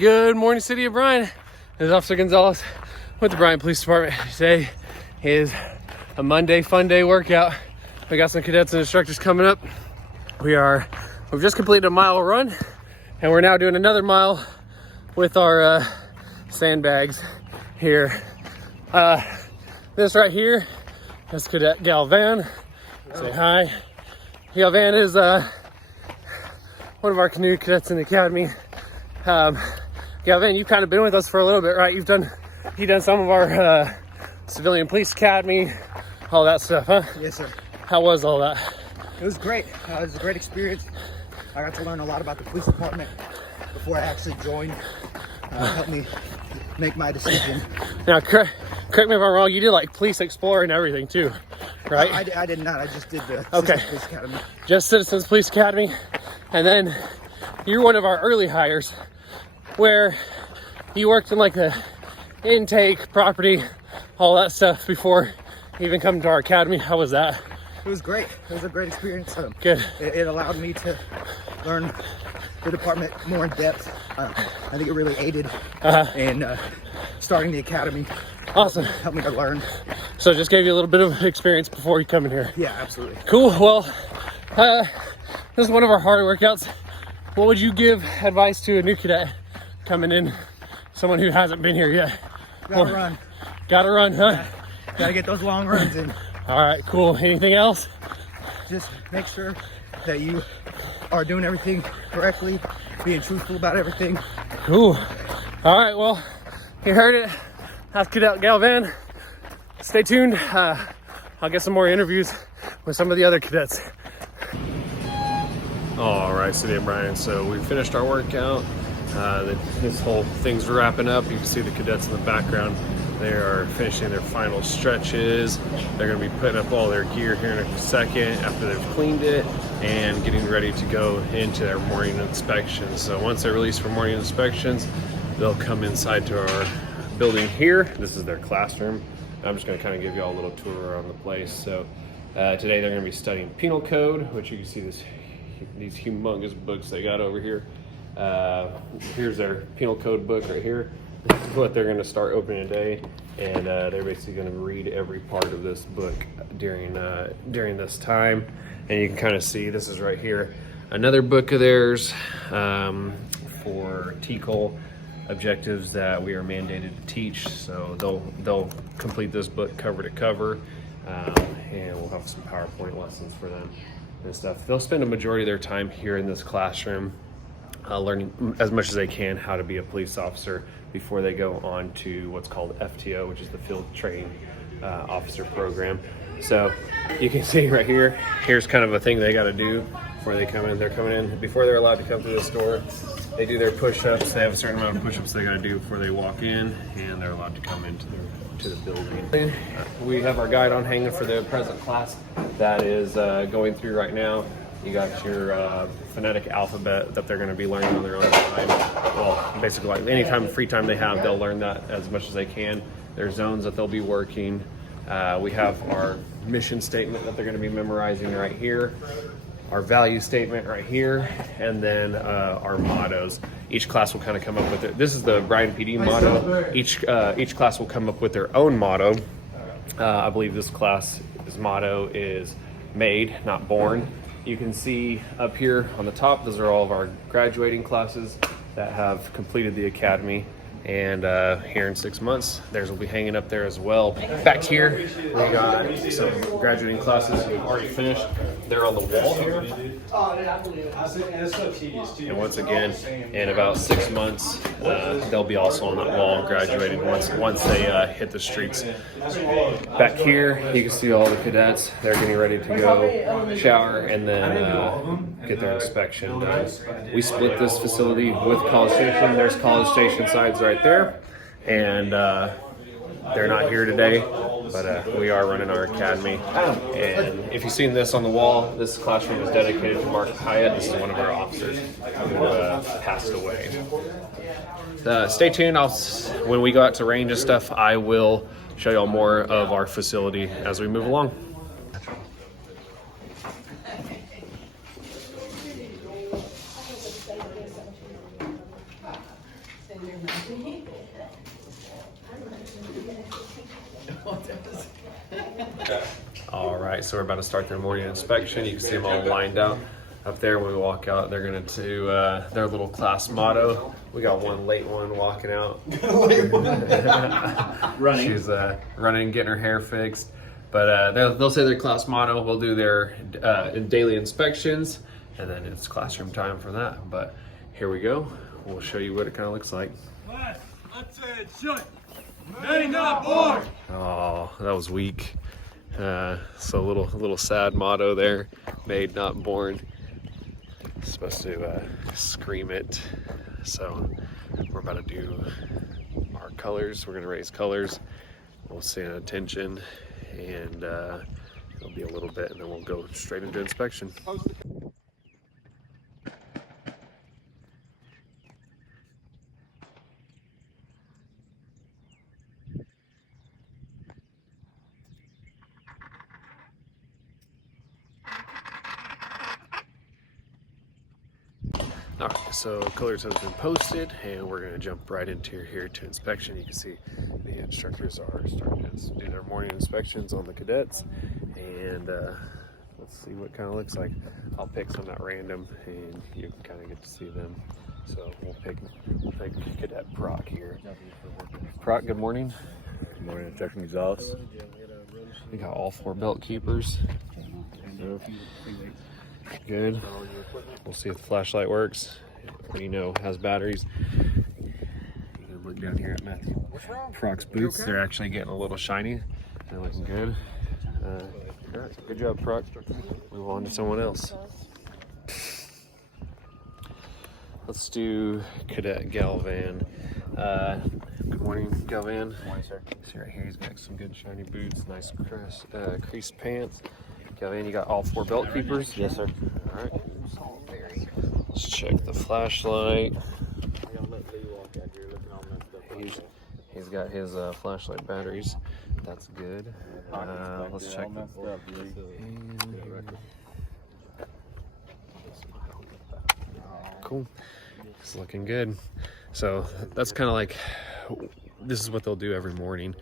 Good morning, City of Bryan. This is Officer Gonzalez with the Bryan Police Department. Today is a Monday fun day workout. We got some cadets and instructors coming up. We've just completed a mile run, and we're now doing another mile with our sandbags here. This right here is Cadet Galvan. Say hi. Galvan is one of our canoe cadets in the academy. Galvan, you've kind of been with us for a little bit, right? You've done some of our civilian police academy, all that stuff, huh? Yes, sir. How was all that? It was great. It was a great experience. I got to learn a lot about the police department before I actually joined. Helped me make my decision. Now, correct me if I'm wrong, you did like Police Explorer and everything too, right? I did not. I just did the Okay. Police Academy. Just Citizens Police Academy. And then you're one of our early hires where you worked in like the intake, property, all that stuff before even coming to our academy. How was that? It was great. It was a great experience. Good. It allowed me to learn the department more in depth. I think it really aided in starting the academy. Awesome. Helped me to learn. So it just gave you a little bit of experience before you come in here. Yeah, absolutely. Cool. Well, this is one of our harder workouts. What would you give advice to a new cadet coming in, someone who hasn't been here yet? Gotta run. Gotta run, huh? Yeah. Gotta get those long runs in. All right, cool. Anything else? Just make sure that you are doing everything correctly, being truthful about everything. Cool. All right, well, you heard it. That's Cadet Galvan. Stay tuned. I'll get some more interviews with some of the other cadets. All right, City of Bryan. So we finished our workout. This whole thing's wrapping up. You can see the cadets in the background. They are finishing their final stretches. They're going to be putting up all their gear here in a second after they've cleaned it and getting ready to go into their morning inspections. So once they're released for morning inspections, they'll come inside to our building here. This is their classroom. I'm just going to kind of give you all a little tour around the place. So today they're going to be studying penal code, which you can see these humongous books they got over here. Here's their penal code book right here. This is what they're going to start opening today, and they're basically going to read every part of this book during this time. And you can kind of see this is right here, another book of theirs for TCOL objectives that we are mandated to teach. So they'll complete this book cover to cover, and we'll have some PowerPoint lessons for them and stuff. They'll spend a majority of their time here in this classroom learning as much as they can how to be a police officer before they go on to what's called FTO, which is the Field Training Officer Program. So you can see right here, here's kind of a thing they got to do before they come in. They're coming in, before they're allowed to come through this door, they do their push-ups. They have a certain amount of push-ups they got to do before they walk in, and they're allowed to come into the building. We have our guide on hanging for the present class that is going through right now. You got your phonetic alphabet that they're going to be learning on their own time. Well, basically, like any time free time they have, they'll learn that as much as they can. There's zones that they'll be working. We have our mission statement that they're going to be memorizing right here, our value statement right here, and then our mottos. Each class will kind of come up with it. This is the Bryan PD motto. Each class will come up with their own motto. I believe this class's motto is "Made, not born." You can see up here on the top, those are all of our graduating classes that have completed the academy. And here in 6 months, theirs will be hanging up there as well. Back here, we got some graduating classes who've already finished. They're on the wall here. And once again, in about 6 months, they'll be also on that wall graduating once they hit the streets. Back here, you can see all the cadets. They're getting ready to go shower and then get their inspection done. We split this facility with College Station. There's College Station sides right there, and they're not here today, but we are running our academy. And if you've seen this on the wall, this classroom is dedicated to Mark Hyatt. This is one of our officers who passed away. Stay tuned. When we go out to range and stuff, I will show y'all more of our facility as we move along. All right, so we're about to start their morning inspection. You can see them all lined up there. When we walk out, they're going to do their little class motto. We got one late one walking out. Running. She's running, getting her hair fixed. But they'll say their class motto. We'll do their daily inspections, and then it's classroom time for that. But here we go. We'll show you what it kind of looks like. Class, let's say it should. Made not born. Oh, that was weak. So a little sad motto there. Made not born. Supposed to scream it. So we're about to do our colors. We're gonna raise colors. We'll stand at attention, and it'll be a little bit, and then we'll go straight into inspection. All right, so colors have been posted, and we're going to jump right into here to inspection. You can see the instructors are starting to do their morning inspections on the cadets, and let's see what kind of looks like. I'll pick some at random, and you can kind of get to see them. So we'll pick Cadet Proc here. Proc, good morning. Good morning, checking exhaust. We got all 4 belt keepers. Good. We'll see if the flashlight works. We know it has batteries. You can look down here at Matthew Proc's boots. okay? They're actually getting a little shiny. They're looking good. All right. Good job, Proc. Move on to someone else. Let's do Cadet Galvan. Good morning, Galvan. Good morning, sir. See right here, he's got some good shiny boots, nice creased pants. Galvan, you got all 4 belt keepers? Yes, sir. All right. Let's check the flashlight. He's got his flashlight batteries. That's good. Let's check the cool. It's looking good. So that's kind of like, this is what they'll do every morning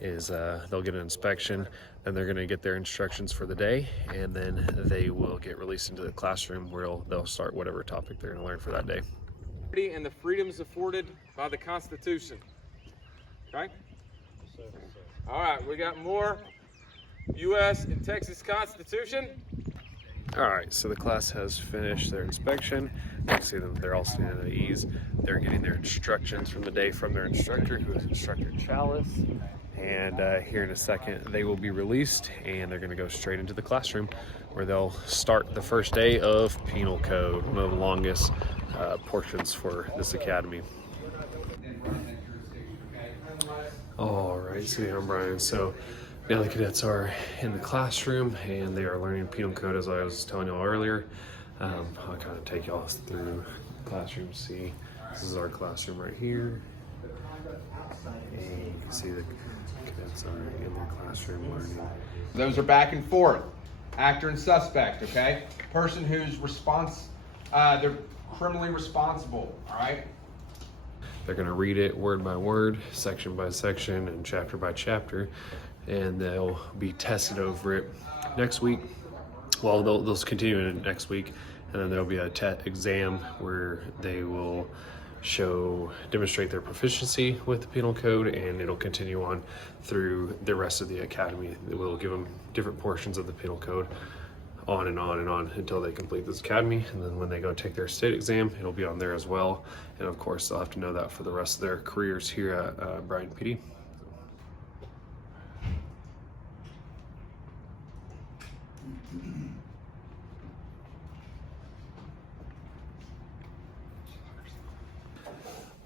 is they'll get an inspection, then they're going to get their instructions for the day, and then they will get released into the classroom where they'll start whatever topic they're going to learn for that day. And the freedoms afforded by the Constitution. Okay? All right, we got more U.S. and Texas Constitution. All right, so the class has finished their inspection. You can see them, they're all standing at ease. They're getting their instructions from the day from their instructor, who is Instructor Chalice. And here in a second, they will be released, and they're gonna go straight into the classroom where they'll start the first day of Penal Code, one of the longest portions for this academy. All right, so I'm Bryan. So now the cadets are in the classroom, and they are learning Penal Code, as I was telling y'all earlier. I'll kind of take y'all through the classroom. See, this is our classroom right here. And you can see the cadets are in their classroom learning. Those are back and forth. Actor and suspect, okay? Person who's they're criminally responsible, all right? They're going to read it word by word, section by section, and chapter by chapter, and they'll be tested over it next week. Well, they'll continue it next week, and then there'll be a exam where they will demonstrate their proficiency with the Penal Code, and it'll continue on through the rest of the academy. We'll give them different portions of the Penal Code on and on and on until they complete this academy, and then when they go take their state exam, it'll be on there as well. And of course, they'll have to know that for the rest of their careers here at Bryan PD.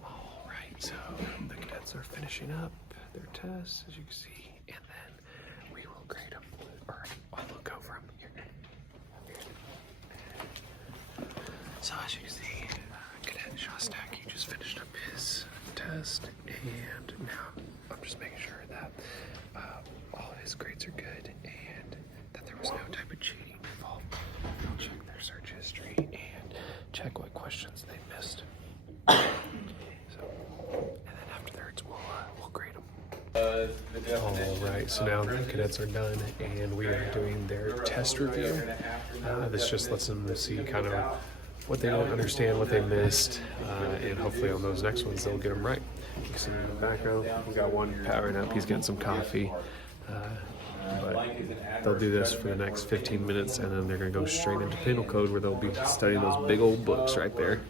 All right, so the cadets are finishing up their tests, as you can see, and then we will grade them, or I'll look over them here. So as you can see, Cadet Shostak, he just finished up his test, and now I'm just making sure that all of his grades are good and that there was no type of cheating involved. I'll check their search history and check what questions they missed. So All right, so now the cadets are done and we are doing their test review. This just lets them see kind of what they don't understand, what they missed, and hopefully on those next ones they'll get them right. You can see in the background, we got one powering up, he's getting some coffee. But they'll do this for the next 15 minutes and then they're going to go straight into penal code where they'll be studying those big old books right there.